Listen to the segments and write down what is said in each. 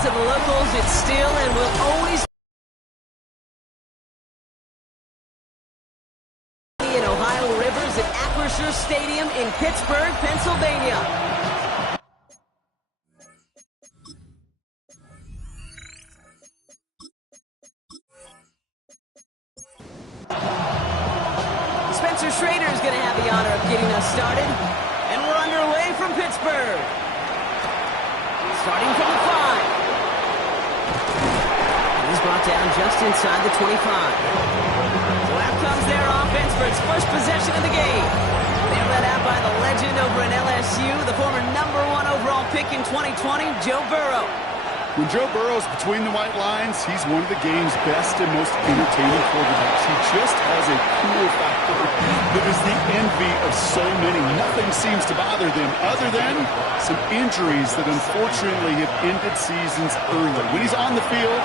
to the locals, it's still and will always be in Ohio Rivers at Acrisure Stadium in Pittsburgh, Pennsylvania. Spencer Schrader is going to have the honor of getting us started, and we're underway from Pittsburgh. Starting from the 5. He's brought down just inside the 25. So out comes their offense for its first possession of the game. They're led out by the legend over in LSU, the former #1 overall pick in 2020, Joe Burrow. When Joe Burrow's between the white lines, he's one of the game's best and most entertaining quarterbacks. He just has a cool factor that is the envy of so many. Nothing seems to bother them other than some injuries that unfortunately have ended seasons early. When he's on the field,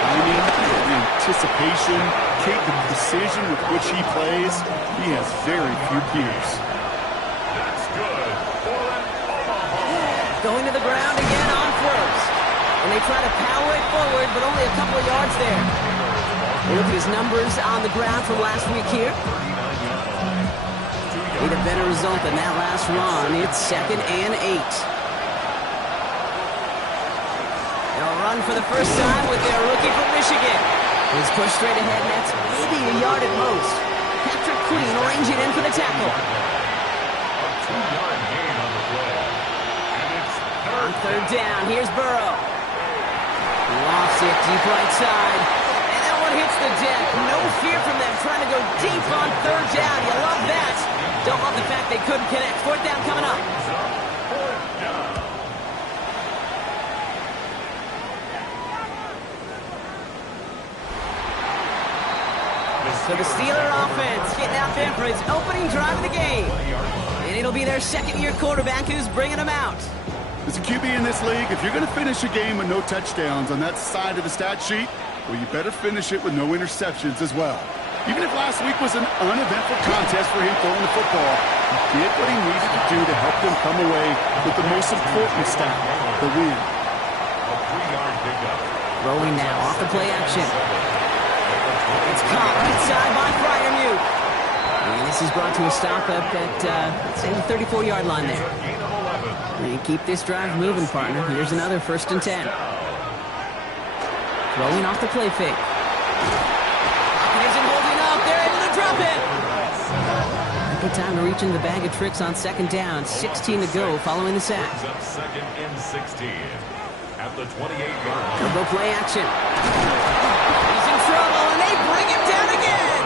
timing, the anticipation, the precision with which he plays, he has very few peers. Going to the ground again on first. And they try to power it forward, but only a couple of yards there. Look at his numbers on the ground from last week here. Need a better result than that last run. It's 2nd and 8. They'll run for the first time with their rookie from Michigan. He's pushed straight ahead, and that's maybe a yard at most. Patrick Queen ranging in for the tackle. On 3rd down, here's Burrow. Lofts it deep right side. And that one hits the deck. No fear from them trying to go deep on 3rd down. You love that. Don't love the fact they couldn't connect. 4th down coming up. So the Steeler offense getting out there for its opening drive of the game. And it'll be their 2nd-year quarterback who's bringing them out. As a QB in this league, if you're going to finish a game with no touchdowns on that side of the stat sheet, well, you better finish it with no interceptions as well. Even if last week was an uneventful contest for him throwing the football, he did what he needed to do to help them come away with the most important stat, the win. Rolling now off the play action. It's caught right side by Freiermuth. And this is brought to a stop up at, say, the 34-yard line there. And keep this drive moving, partner. Here's another 1st and 10. Throwing off the play fake. Hopkins isn't holding up. They're able to drop it. Good time to reach in the bag of tricks on 2nd down. 16 to go following the sack. 2nd and 16 at the 28-yard line. They'll go play action. He's in trouble, and they bring him down again.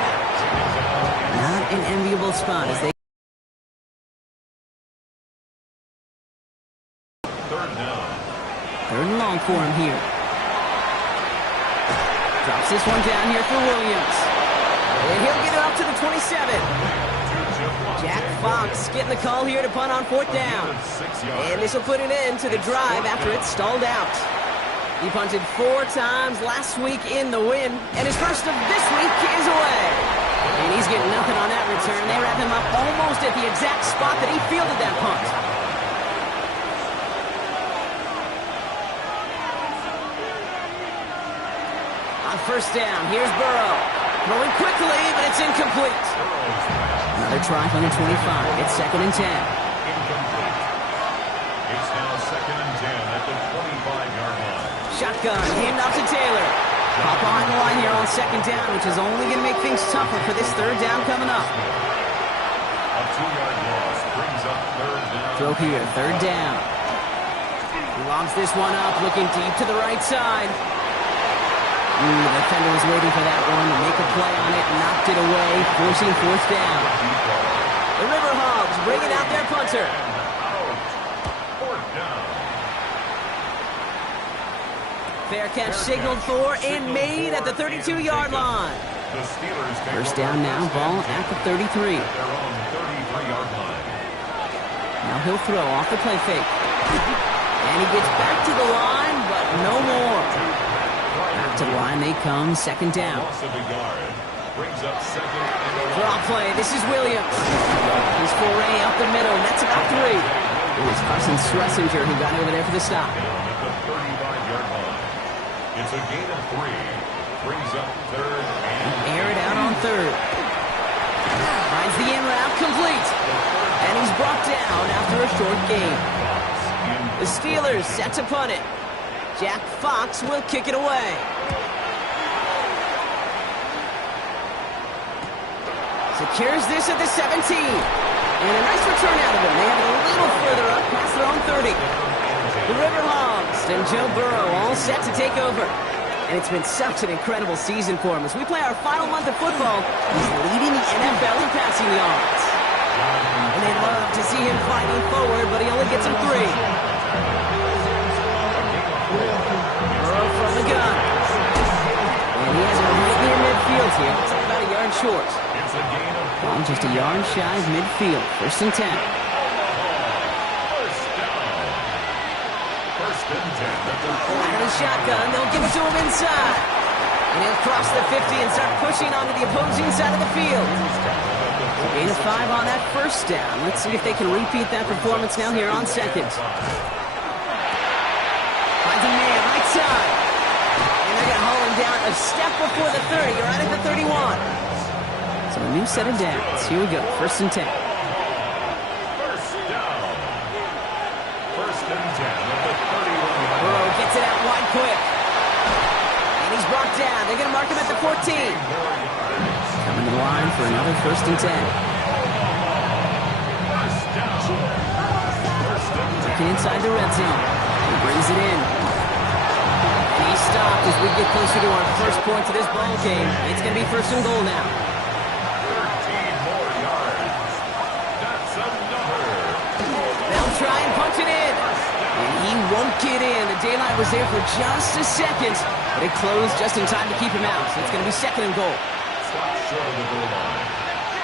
Not an enviable spot as they 3rd and long for him here. Drops this one down here for Williams. And he'll get it up to the 27. Jack Fox getting the call here to punt on 4th down. And this will put an end to the drive after it stalled out. He punted 4 times last week in the win, and his first of this week is away. And he's getting nothing on that return. They wrap him up almost at the exact spot that he fielded that punt. On 1st down, here's Burrow. Throwing quickly, but it's incomplete. Another try from the 25. It's 2nd and 10. Incomplete. It's now 2nd and 10 at the 25-yard line. Shotgun, hand off to Taylor. Pop on the line here on 2nd down, which is only going to make things tougher for this 3rd down coming up. A 2-yard loss brings up 3rd down. Throw here, 3rd down. He lobs this one up, looking deep to the right side. The defender was waiting for that one to make a play on it, knocked it away, forcing 4th down. The River Hogs bringing out their punter. Fair catch signaled for and made at the 32-yard line. 1st down now, ball at the 33. Now he'll throw off the play fake. And he gets back to the line, but no more. Back to the line they come, 2nd down. Draw play, this is Williams. His foray up the middle, that's about 3. It was Carson Schlesinger who got over there for the stop. 35-yard line. It's a gain of 3. Brings up third and air it out on third. Finds the in route complete. And he's brought down after a short gain. The Steelers set to punt it. Jack Fox will kick it away. Secures this at the 17. And a nice return out of him. They have it a little further up past their own 30. The River Hogs and Joe Burrow all set to take over. And it's been such an incredible season for him. As we play our final month of football, he's leading the NFL in passing yards. And they love to see him fighting forward, but he only gets him 3. Burrow from the gun. And he has it right near midfield here. It's about a yard short. Well, just a yard shy of midfield. 1st and 10. Out of the shotgun, they'll give it to him inside. And he'll cross the 50 and start pushing onto the opposing side of the field. Gain of 5 on that first down. Let's see if they can repeat that performance now here on second. Finds a man right side. And they're going to haul him down a step before the 30, or right at the 31. So a new set of downs. Here we go, 1st and 10. Burrow gets it out wide quick. And he's brought down. They're going to mark him at the 14. Coming to the line for another 1st and 10. Looking inside the red zone. He brings it in. He's stopped as we get closer to our first point to this ball game. It's going to be 1st and goal now. 13 more yards. That's another. They'll try and punch it in. And he won't get in. The daylight was there for just a second, but it closed just in time to keep him out. So it's going to be 2nd and goal. Stop short of the goal line.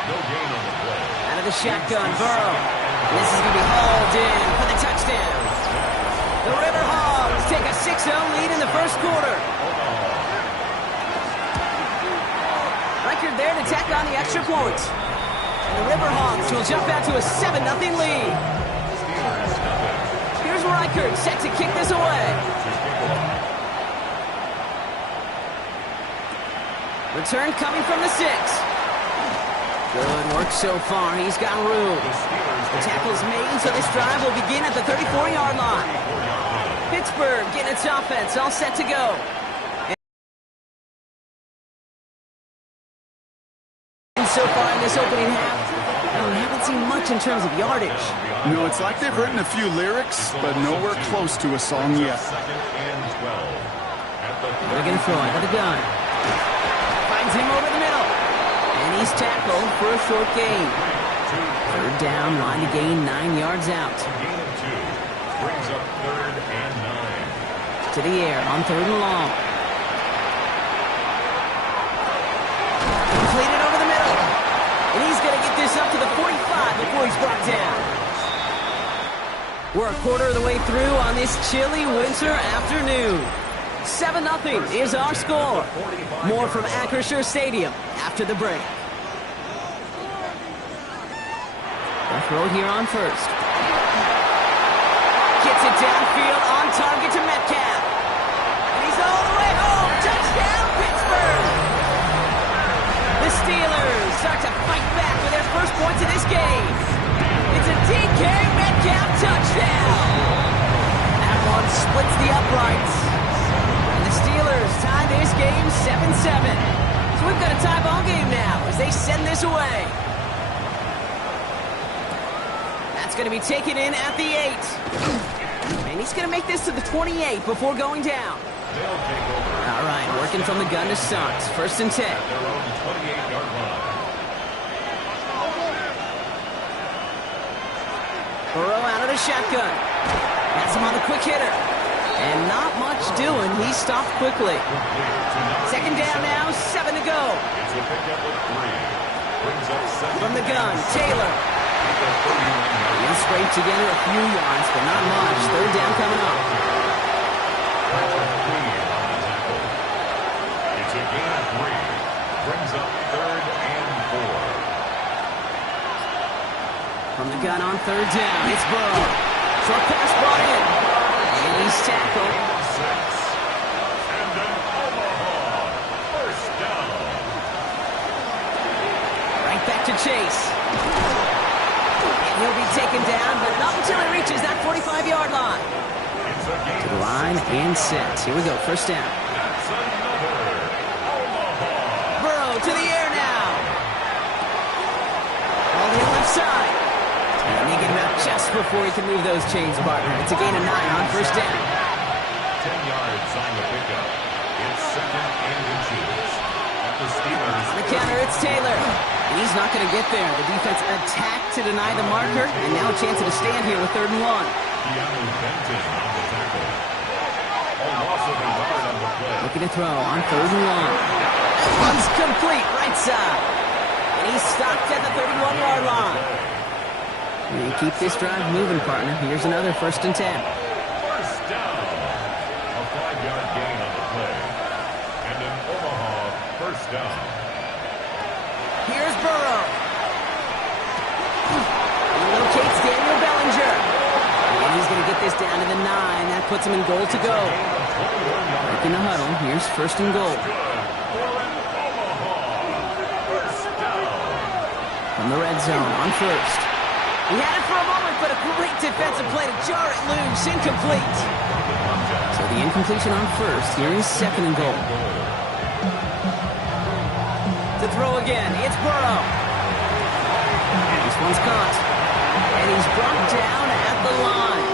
No gain on the play. Out of the shotgun, Burrow. This is going to be hauled in for the touchdown. The River Hogs take a 6-0 lead in the first quarter. Record there to tack on the extra point. And the River Hogs will jump out to a 7-0 lead. Here's Reichert set to kick this away. Return coming from the 6. Good work so far. He's got room. The tackle's made, so this drive will begin at the 34-yard line. Pittsburgh getting its offense all set to go. And so far in this opening half, we haven't seen much in terms of yardage. No, it's like they've written a few lyrics, but nowhere close to a song yet. They're going to throw out of the gun. Finds him over the middle. And he's tackled for a short gain. 3rd down, line to gain 9 yards out. Gain of 2. Brings up 3rd and 9. To the air on 3rd and long. Completed over the middle. And he's going to get this up to the 45 before he's brought down. We're a quarter of the way through on this chilly winter afternoon. 7-0 is our score. More from Acrisure Stadium after the break. The throw here on 1st. Gets it downfield on target to Metcalf. And he's all the way home. Touchdown, Pittsburgh! The Steelers start to fight back with their first points of this game. It's a DK Metcalf touchdown. That one splits the uprights. And the Steelers tie this game 7-7. So we've got a tie ball game now as they send this away. That's going to be taken in at the 8. And he's going to make this to the 28 before going down. All right, working from the gun to start. 1st and 10. Their own 28-yard line. Burrow out of the shotgun. That's him on the quick hitter. And not much doing. He stopped quickly. 2nd down now, 7 to go. It's a pickup of 3. Brings up 7. From the gun, Taylor. He'll scrape together a few yards, but not much. 3rd down coming up. It's a gain of 3. Brings up 3rd and 4. From the gun on 3rd down, it's Burrow. Short pass brought in. And he's tackled. And chase. And he'll be taken down, but not until he reaches that 45-yard line. To the line and set. Here we go, first down. Burrow to the air now. All the left side. And they get him out just before he can move those chains, partner. It's a gain of 9 on first down. 10 yards on the pickup. It's second and inches. At the Steelers. On the counter, it's Taylor. He's not going to get there. The defense attacked to deny the marker, and now a chance at a stand here with 3rd and 1. Keanu Benton on the tackle. A loss of a yard on the play. Looking to throw on 3rd and 1. Runs complete, right side. And he's stopped at the 31-yard line. And keep this drive moving, partner. Here's another 1st and 10. First down. A 5-yard gain on the play. And an Omaha first down. Here's Burrow. He locates Daniel Bellinger. And he's going to get this down to the 9. That puts him in goal to go. Breaking the huddle. Here's 1st and goal. From the red zone on 1st. He had it for a moment, but a great defensive play to jar it loose. Incomplete. So the incompletion on 1st. Here is 2nd and goal. To throw again, it's Burrow. This one's caught. And he's brought down at the line.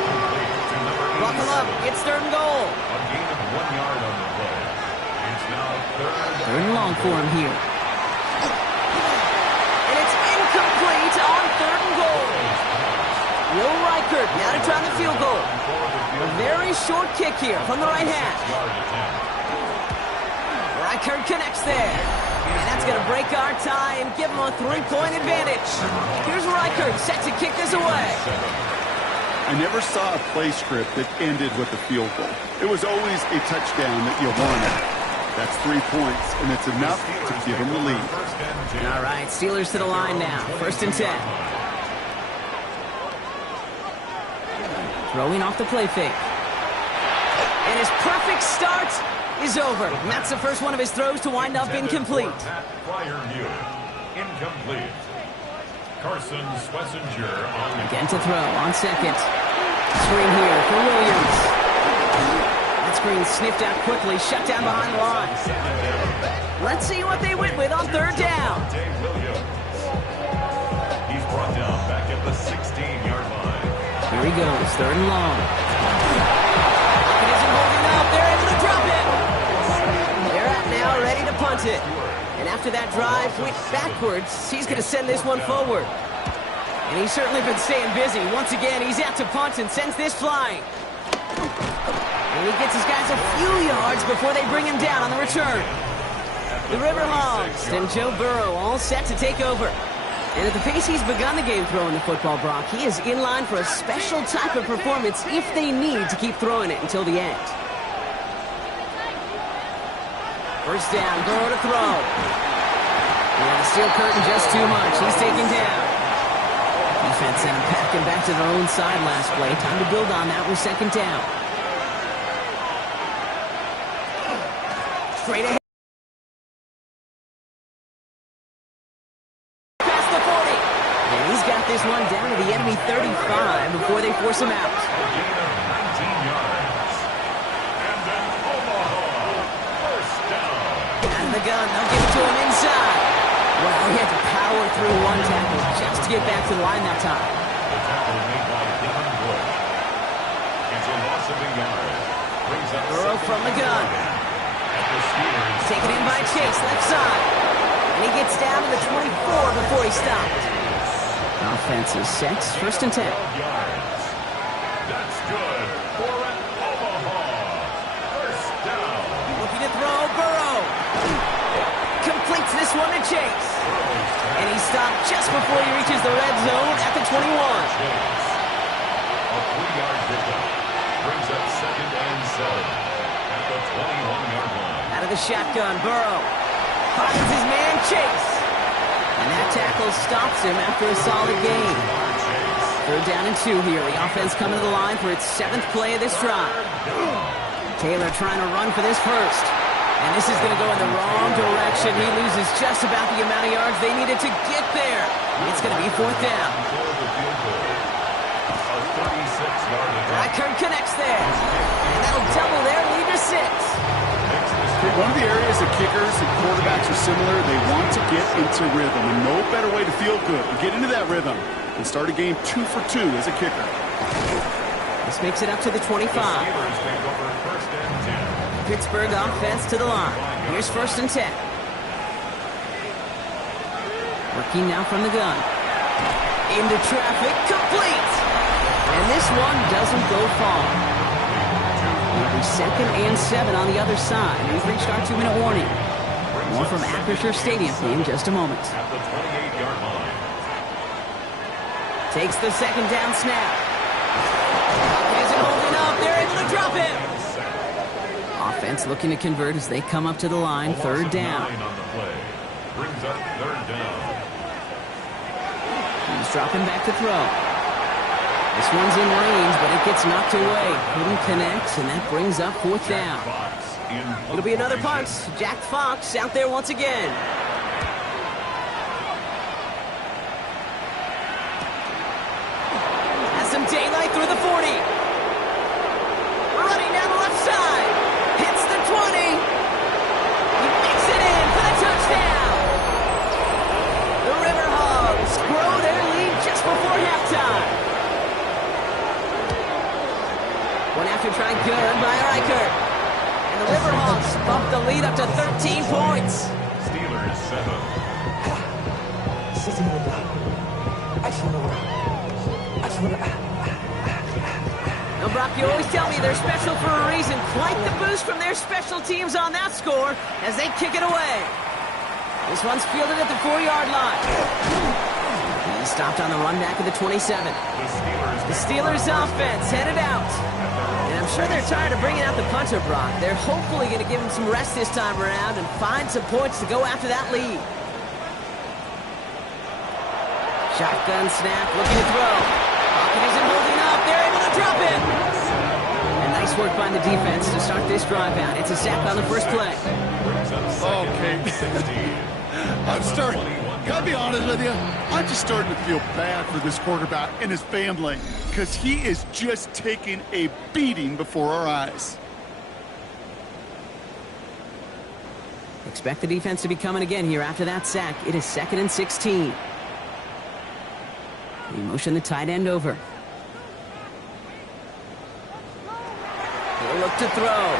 Buckle up, it's 3rd and goal. A gain of 1 yard on the play. It's now 3rd and long for him here. And it's incomplete on 3rd and goal. Will Reichert now to try the field goal. A very short kick here from the right hand. Reichert connects there. And that's going to break our tie and give him a 3-point advantage. Here's Reichert set to kick this away. I never saw a play script that ended with a field goal. It was always a touchdown that you wanted. That's 3 points, and it's enough to give them the lead. All right, Steelers to the line now. 1st and 10. Throwing off the play fake. And his perfect start is over. And that's the first one of his throws to wind up incomplete. Incomplete. Carson Schlesinger on the again to throw on 2nd. Screen here for Williams. That screen sniffed out quickly, shut down behind the line. Let's see what they went with on 3rd down. He's brought down back at the 16-yard line. Here he goes, 3rd and long. It isn't holding up. They're able to drop it. They're out now, ready to punt it. And after that drive went backwards, he's going to send this one forward. And he's certainly been staying busy. Once again, he's out to punt and sends this flying. And he gets his guys a few yards before they bring him down on the return. The River Hogs and Joe Burrow all set to take over. And at the pace he's begun the game throwing the football, Brock, he is in line for a special type of performance if they need to keep throwing it until the end. First down, Burrow to throw. Yeah, the steel curtain just too much. He's taken down. Defense sent him packing back to their own side last play. Time to build on that with 2nd down. Straight ahead. Past the 40. And he's got this one down to the enemy 35 before they force him out. The gun, they'll give it to him inside. Wow, he had to power through one tackle just to get back to the line that time. The tackle made by Devin Wood. It's a loss of a yard. Brings up Burrow from the gun. Taken in by Chase, left side. And he gets down to the 24 before he stopped. Offense is set, 1st and 10. That's good for an Omaha. First down. Looking to throw, Burrow. Completes this one to Chase. And he stopped just before he reaches the red zone at the 21. A 3-yard pickup. Brings up 2nd and 7 at the 21-yard line. Out of the shotgun, Burrow. Finds his man, Chase. And that tackle stops him after a solid gain. 3rd down and 2 here. The offense coming to the line for its 7th play of this drive. Taylor trying to run for this first. And this is going to go in the wrong direction. He loses just about the amount of yards they needed to get there. It's going to be fourth down. Reichert connects there. And that'll double their lead to 6. One of the areas that kickers and quarterbacks are similar, they want to get into rhythm. And no better way to feel good and get into that rhythm and start a game 2 for 2 as a kicker. This makes it up to the 25. Pittsburgh offense to the line. Here's 1st and 10. Working now from the gun. Into traffic, complete. And this one doesn't go far. It'll be 2nd and 7 on the other side. We've reached our 2-minute warning. More from Acrisure Stadium in just a moment. At the 28-yard line. Takes the 2nd down snap. Isn't holding up. They're able to drop him. Offense looking to convert as they come up to the line. 3rd down. On the play. Brings up 3rd down. He's dropping back to throw. This one's in range, but it gets knocked away. Couldn't connect, and that brings up 4th down. It'll be another punt. Jack Fox out there once again. Has some daylight through the 40. Running down the left side. Hits the 20. He makes it in for the touchdown. The River Hogs grow their lead just before halftime. One after try good by Reichert. And the River Hogs bump the lead up to 13 points. Steelers 7. Now, Brock, you always tell me they're special for a reason. Quite the boost from their special teams on that score as they kick it away. This one's fielded at the 4-yard line. He's stopped on the run back of the 27. The Steelers offense headed out. And I'm sure they're tired of bringing out the punter, Brock. They're hopefully going to give him some rest this time around and find some points to go after that lead. Shotgun snap, looking to throw. Pocket isn't holding up. They're able to drop him. And nice work by the defense to start this drive out. It's a sack on the first play. Okay. Gotta be honest with you, I'm just starting to feel bad for this quarterback and his family because he is just taking a beating before our eyes. Expect the defense to be coming again here after that sack. It is 2nd and 16. We motion the tight end over. He'll look to throw.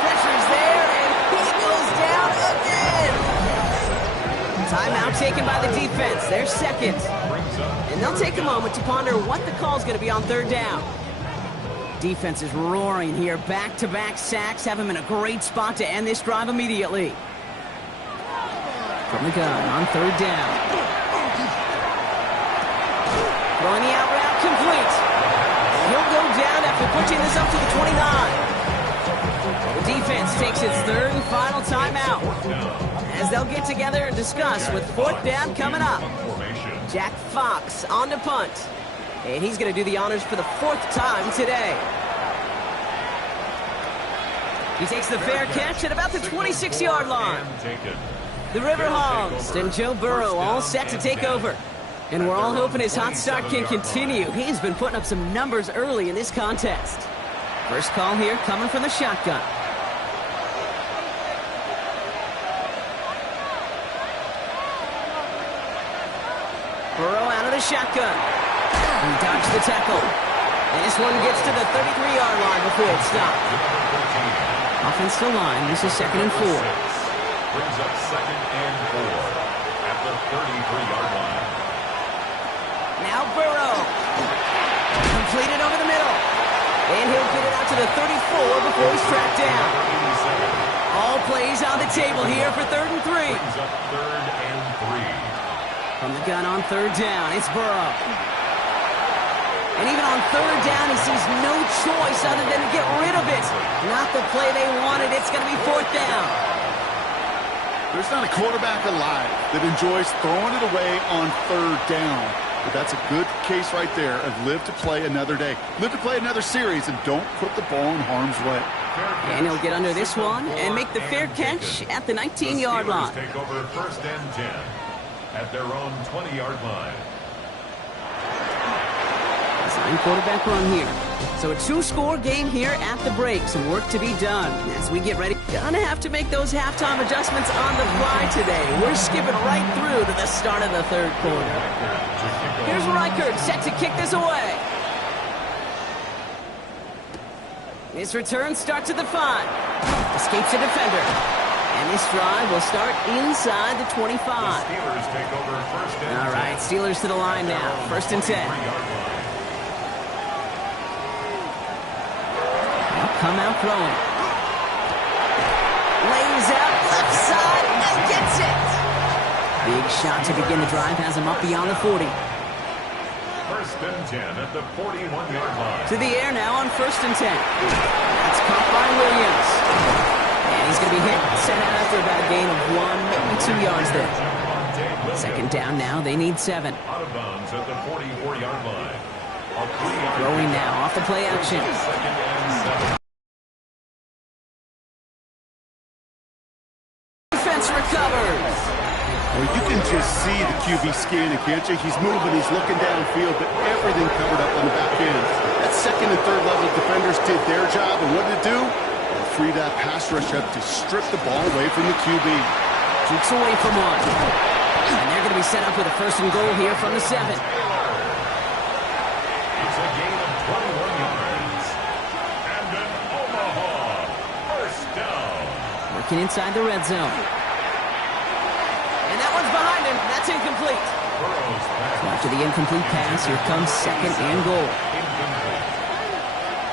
Pressure's there, and he goes down again. Timeout taken by the defense. They're 2nd. And they'll take a moment to ponder what the call's going to be on 3rd down. Defense is roaring here. Back-to-back sacks have him in a great spot to end this drive immediately. From the gun on 3rd down. Throwing the out route complete. He'll go down after pushing this up to the 29. The defense takes its 3rd and final timeout as they'll get together and discuss with 4th down coming up. Jack Fox on to punt. And he's going to do the honors for the 4th time today. He takes the fair catch at about the 26-yard line. The River Hogs and Joe Burrow all set to take over. And we're all hoping his hot start can continue. He's been putting up some numbers early in this contest. First call here coming from the shotgun. Burrow out of the shotgun. He dodged the tackle. And this one gets to the 33-yard line before it's stopped. Offensive line, this is 2nd and 4. Brings up 2nd and 4 at the 33-yard line. Now Burrow. Completed over the middle. And he'll get it out to the 34 before he's tracked down. All plays on the table here for 3rd and 3. Brings up 3rd and 3. From the gun on 3rd down, it's Burrow. And even on 3rd down, he sees no choice other than to get rid of it. Not the play they wanted. It's going to be 4th down. There's not a quarterback alive that enjoys throwing it away on 3rd down. But that's a good case right there of live to play another day. Live to play another series and don't put the ball in harm's way. And he'll get under this one and make the fair catch at the 19-yard line. Take over 1st and 10 at their own 20-yard line. Design quarterback run here. So a 2-score game here at the break. Some work to be done as we get ready. Gonna have to make those halftime adjustments on the fly today. We're skipping right through to the start of the 3rd quarter. Here's Reichert set to kick this away. This return starts at the 5. Escapes a defender. And this drive will start inside the 25. Steelers take over 1st and 10. All right, Steelers to the line now. 1st and 10. They'll come out throwing. Lays out left side and gets it. Big shot to begin the drive has him up beyond the 40. 1st and 10 at the 41-yard line. To the air now on 1st and 10. That's caught by Williams. And he's going to be hit, set out after about a gain of 1, maybe 2 yards there. 2nd down now, they need 7. Out of bounds at the 44-yard line. Throwing now off the play action. 2nd and 7. Defense recovers. Well, you can just see the QB scanning, can't you? He's moving, he's looking downfield, but everything covered up on the back end. That 2nd and 3rd level defenders did their job, and what did it do? It freed that pass rush up to strip the ball away from the QB. Jukes away from one. And they're going to be set up with a 1st and goal here from the 7. It's a gain of 21 yards. And an Omaha 1st down. Working inside the red zone. And that one's behind him. That's incomplete. Burrow's pass. So after the incomplete pass, here comes 2nd and goal. Incomplete.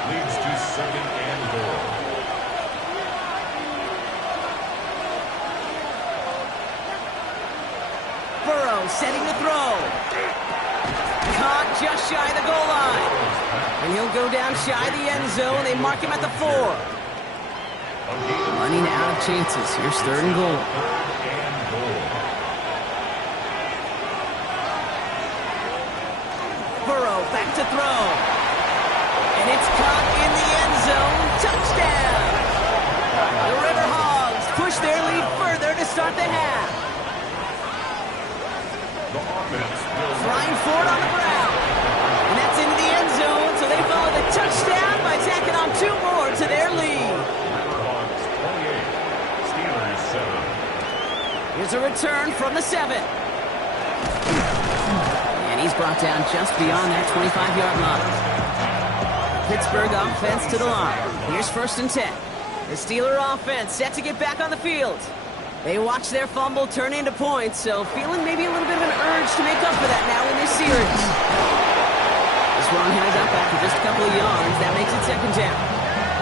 Leads to 2nd and goal. Burrow setting the throw. Caught just shy of the goal line. And he'll go down shy of the end zone. They mark him at the 4. Running out of chances. Here's 3rd and goal. Burrow back to throw. And it's caught in the end zone. Touchdown! The River Hogs push their lead further to start the half. Flying forward on the ground. And that's into the end zone, so they follow the touchdown by tacking on 2 more to their lead. Hogs 28. Steelers 7. Here's a return from the 7. And he's brought down just beyond that 25-yard line. Pittsburgh offense to the line. Here's 1st and 10. The Steeler offense set to get back on the field. They watch their fumble turn into points, so feeling maybe a little bit of an urge to make up for that now in this series. This one held up after just a couple of yards. That makes it 2nd down.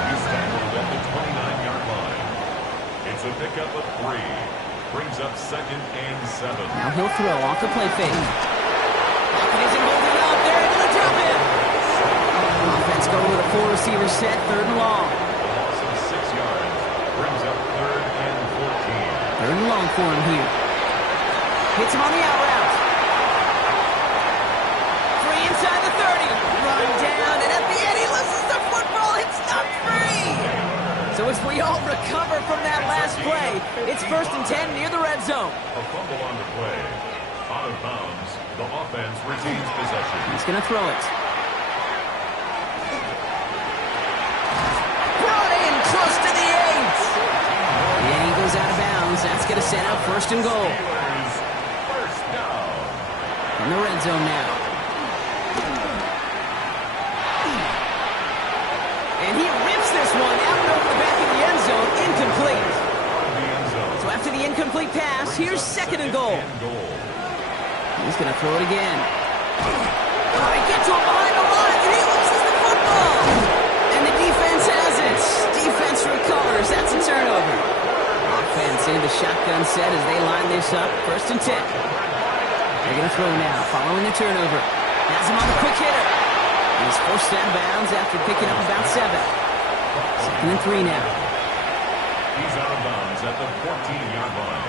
He's tackled at the 29-yard line. It's a pickup of 3. Brings up 2nd and 7. Now he'll throw off the play fake. Lockett isn't holding up. They're able to drop him. Offense going with a 4-receiver set, 3rd and long. Loss of 6 yards. Brings up 3rd and 14. 3rd and long for him here. Hits him on the out route. 3 inside the 30. Run down, and at the end he loses the football. It's not free. So as we all recover from that last play, it's 1st and 10 near the red zone. A fumble on the play. Out of bounds. The offense retains possession. He's going to throw it. Brought in close to the 8. And he goes out of bounds. That's going to set up 1st and goal. Steelers 1st down. In the red zone now. And he rips this one out and over the back of the end zone. Incomplete. So after the incomplete pass, here's 2nd and goal. He's going to throw it again. Oh, he gets him behind the line, and he loses the football. And the defense has it. Defense recovers. That's a turnover. Offense in the shotgun set as they line this up. 1st and 10. They're going to throw now, following the turnover. Has him on the quick hitter. He's forced out of bounds after picking up about 7. 2nd and 3 now. He's out of bounds at the 14-yard line.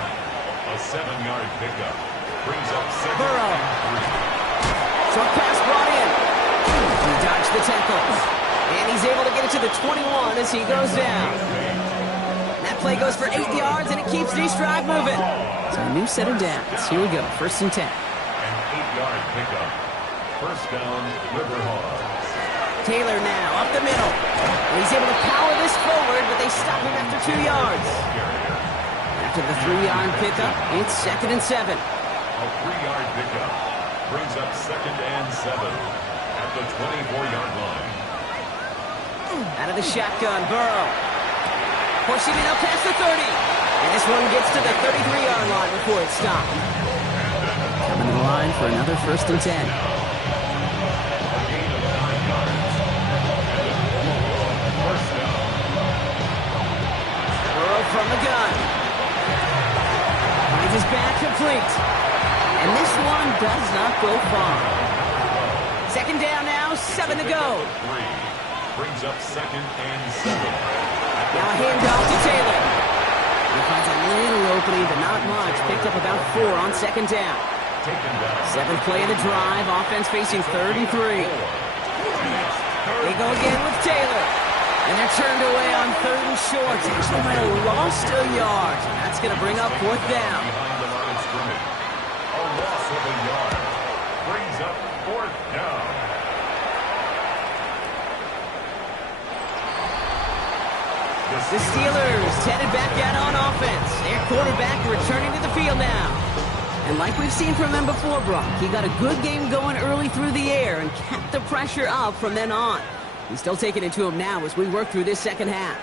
A 7-yard pickup. Brings up 2nd Burrow. and 3. breaks the tackles. And he's able to get it to the 21 as he goes down. That play goes for 8 yards, and it keeps this drive moving. So a new set of downs. Here we go, 1st and 10. An 8-yard pickup. First down, River Hogs. Taylor now up the middle. And he's able to power this forward, but they stop him after 2 yards. After the 3-yard pickup, it's 2nd and 7. A 3-yard pickup brings up 2nd and 7 at the 24-yard line. Out of the shotgun, Burrow. Pushing it up past the 30. And this one gets to the 33-yard line before it's stopped. Coming to the line for another 1st and 10. A gain of 9 yards. And first down. Burrow from the gun. Finds his back complete. And this one does not go far. 2nd down now, 7 to go. Brings up 2nd and 7. Now a handoff to Taylor. He finds a little opening, but not much. Picked up about 4 on 2nd down. Taken down. 7th play of the drive. Offense facing 3rd and 3. They go again with Taylor. And they're turned away on 3rd and short. Actually might have lost a yard. And that's going to bring up 4th down. Behind the line of scrimmage. A loss of a yard. Brings up 4th down. The Steelers headed back out on offense. Their quarterback returning to the field now. And like we've seen from him before, Brock, he got a good game going early through the air and kept the pressure up from then on. He's still taking it to him now as we work through this 2nd half.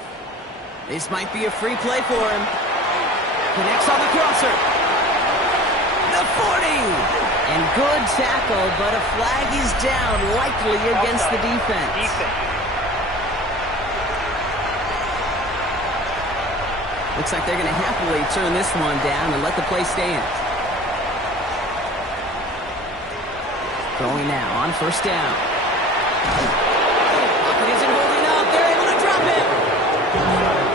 This might be a free play for him. Connects on the crosser. The 40! And good tackle, but a flag is down, likely against the defense. Looks like they're going to happily turn this one down and let the play stand. Going now on 1st down. Pocket isn't holding up. They're able to drop him.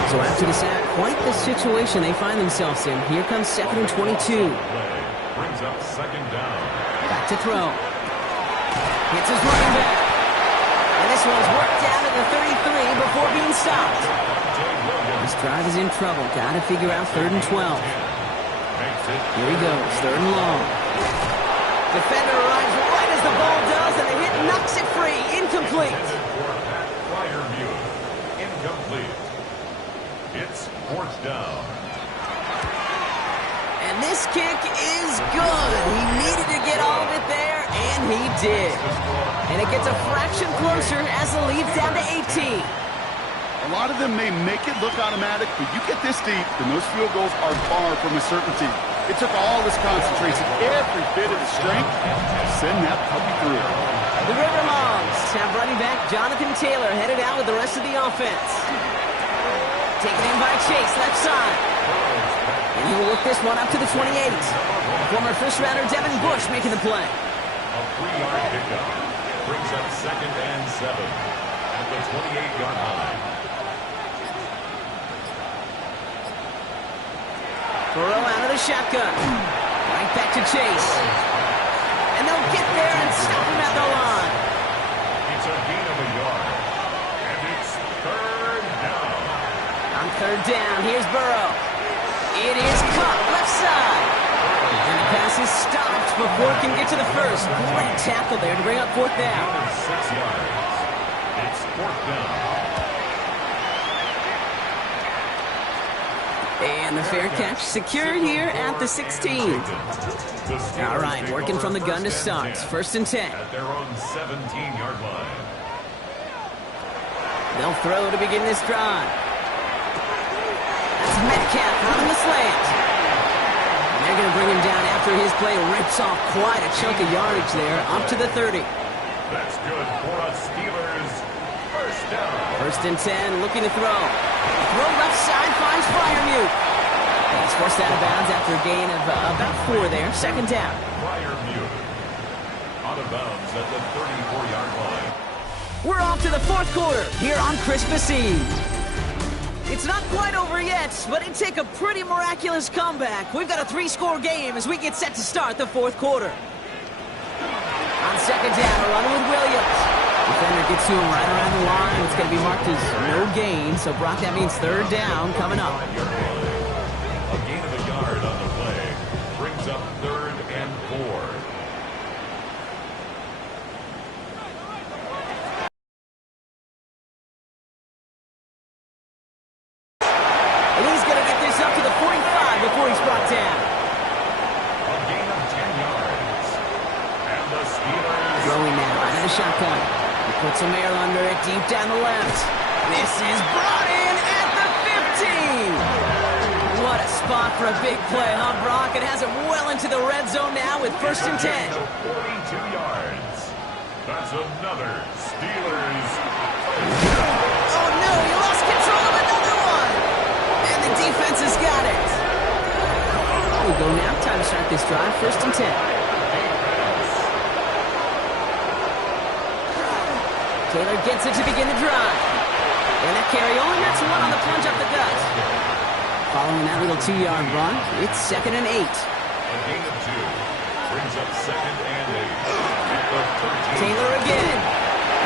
So after the sack, quite the situation they find themselves in. Here comes 2nd and 22. Brings up 2nd down. Back to throw. Hits his running back. And this one's worked out at the 33 before being stopped. This drive is in trouble. Got to figure out 3rd and 12. Here he goes, 3rd and long. Defender arrives right as the ball does, and the hit knocks it free. Incomplete. Incomplete. It's 4th down. And this kick is good. He needed to get all of it there, and he did. And it gets a fraction closer as the lead's down to 18. A lot of them may make it look automatic, but you get this deep, and those field goals are far from a certainty. It took all his concentration, every bit of his strength, to send that puppy through. The River Hogs have running back Jonathan Taylor headed out with the rest of the offense. Taken in by Chase, left side. And he'll work this one up to the 28. Former first-rounder Devin Bush making the play. A 3-yard pickup brings up 2nd and 7 at the 28-yard line. Burrow out of the shotgun. Right back to Chase. And they'll get there and stop him at the line. It's a gain of a yard. And it's 3rd down. On 3rd down, here's Burrow. It is caught left side. And the pass is stopped before it can get to the first. Great tackle there to bring up 4th down. 6 yards. It's 4th down. And the fair catch secured here at the 16. All right, working from the gun to start. 1st and 10. At their own 17-yard line. They'll throw to begin this drive. That's Metcalf running the slant. And they're going to bring him down after his play rips off quite a chunk of yardage there, up to the 30. That's good for a Steelers first down. 1st and 10, looking to throw. Throw left side, finds Freiermuth. He's forced out of bounds after a gain of about 4 there. 2nd down. Freiermuth out of bounds at the 34-yard line. We're off to the 4th quarter here on Christmas Eve. It's not quite over yet, but it'd take a pretty miraculous comeback. We've got a 3-score game as we get set to start the 4th quarter. On 2nd down, running with Williams. Defender Gets to him right around the line. It's going to be marked as no gain. So, Brock, that means third down coming up. A gain of a yard on the play brings up 3rd and 4. And he's going to get this up to the 45 before he's brought down. A gain of 10 yards. And the Steelers Throwing now out of the shotgun. He puts some air under it deep down the left. This is brought in at the 15. What a spot for a big play, huh, Brock? It has it well into the red zone now with 1st and 10. 42 yards. That's another Steelers. Oh, no, he lost control of another one. And the defense has got it. We go now. Time to start this drive. 1st and 10. Taylor gets it to begin the drive. And that carry only gets one on the plunge up the gut. Following that little 2-yard run, it's 2nd and 8. A gain of 2 brings up 2nd and 8. Taylor again.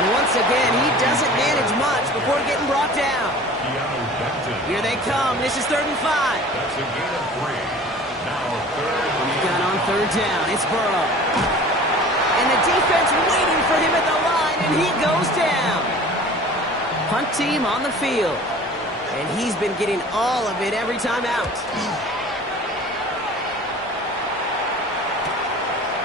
And once again, he doesn't manage much before getting brought down. Keanu Benton. Here they come. This is 3rd and 5. That's a gain of 3. Now 3rd. He's got on 3rd down. It's Burrow. And the defense waiting for him at the line, and he goes down. Punt team on the field. And he's been getting all of it every time out.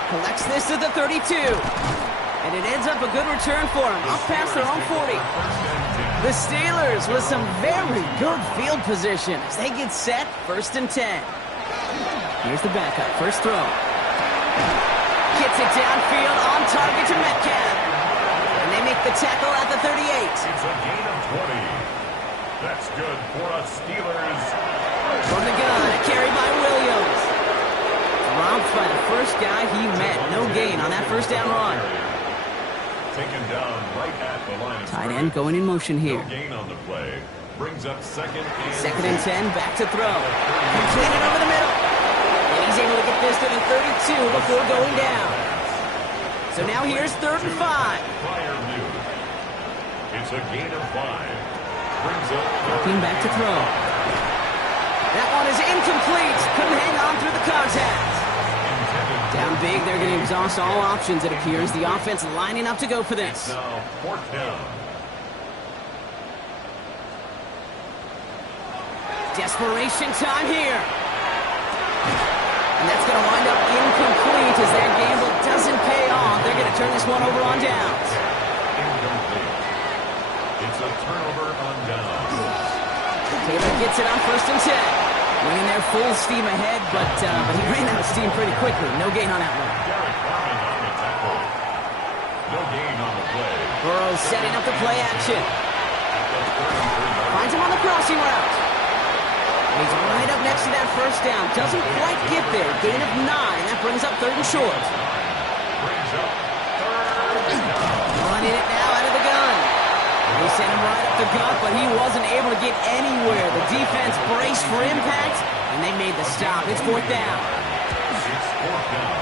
Collects this to the 32. And it ends up a good return for him. Up past their own 40. The Steelers with some very good field position as they get set 1st and 10. Here's the backup. First throw. Gets it downfield on target to Metcalf. And they make the tackle at the 38. It's a gain of 20. That's good for us Steelers. From the gun, a carry by Williams. Dropped by the first guy he met. No gain on that 1st down run. Taken down right at the line of Tight end going in motion here. No gain on the play. Brings up 2nd and 2nd and 10, back to throw. Completed over the middle. And he's able to get this to the 32 before going down. So now here's 3rd and 5. Prior new. It's a gain of 5. Brings up Looking back to throw. That one is incomplete. Couldn't hang on through the contact. Down big, they're going to exhaust all options, it appears. The offense lining up to go for this. now 4th down. Desperation time here. And that's going to wind up incomplete as their gamble doesn't pay off. They're going to turn this one over on downs. Incomplete. It's a turnover on downs. Taylor gets it on 1st and 10. Winning there full steam ahead, but he ran out of steam pretty quickly. No gain on that one. Derek Harmon on the tackle. No gain on the play. Burrow setting up the play action. Finds him on the crossing route. He's right up next to that 1st down. Doesn't quite get there. Gain of 9. That brings up 3rd and short. Brings up 3rd down. Running it now out of the gun. They sent him right up the gut, but he wasn't able to get anywhere. The defense braced for impact, and they made the stop. It's 4th down. It's 4th down.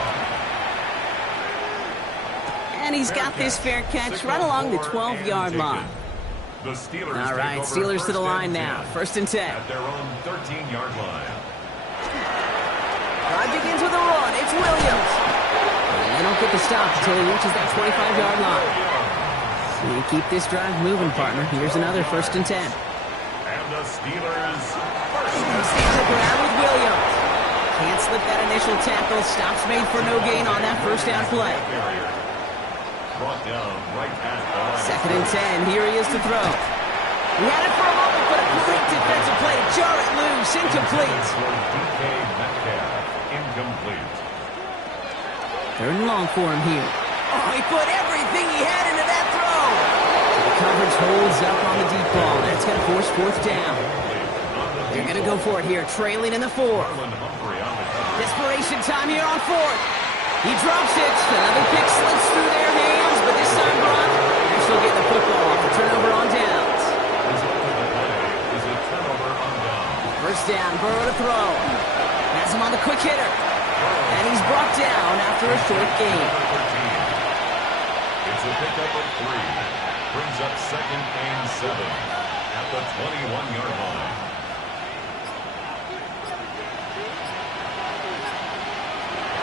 And he's got this fair catch right along the 12-yard line. The Steelers All right, take over Steelers to the 1st line and now. 10 1st and 10. at their own 13-yard line. Drive begins with a run. It's Williams. And they don't get the stop until he reaches that 25-yard line. You keep this drive moving, partner. Here's another 1st and 10. And the Steelers Stays the ground with Williams. Can't slip that initial tackle. Stops made for no gain on that 1st down play. brought down right at the line. 2nd and 10. Here he is to throw. He had it for a moment, but a great defensive play to jar it loose. Incomplete. For DK Metcalf. Incomplete. 3rd and long for him here. Oh, he put everything he had into that throw. The coverage holds up on the deep ball. That's going to force 4th down. They're going to go for it here, trailing in the 4th. Desperation time here on 4th. He drops it. Another pick slips through their hands, but this time, Brock, they're still getting the football off the turnover on downs. First down, Burrow to throw. Has him on the quick hitter. And he's brought down after a short gain. It's a pickup of 3. brings up 2nd and 7 at the 21-yard line.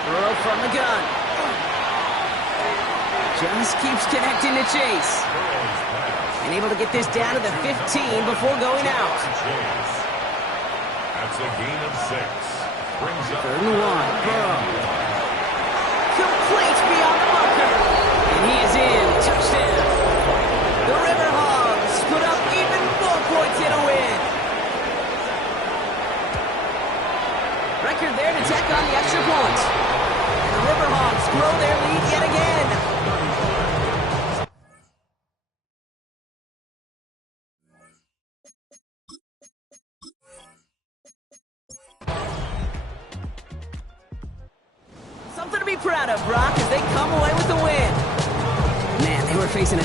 Burrow from the gun. Just keeps connecting to Chase. And able to get this down to the 15 before going out. That's a gain of 6. Brings up 3rd and 1. Burrow. Complete beyond the marker. And he is in. Touchdown. The River Hogs put up even more points in a win. Record there to tack on the extra point. And the River Hogs grow their lead yet again. Something to be proud of, Brock, as they come away with the win. Man, they were facing a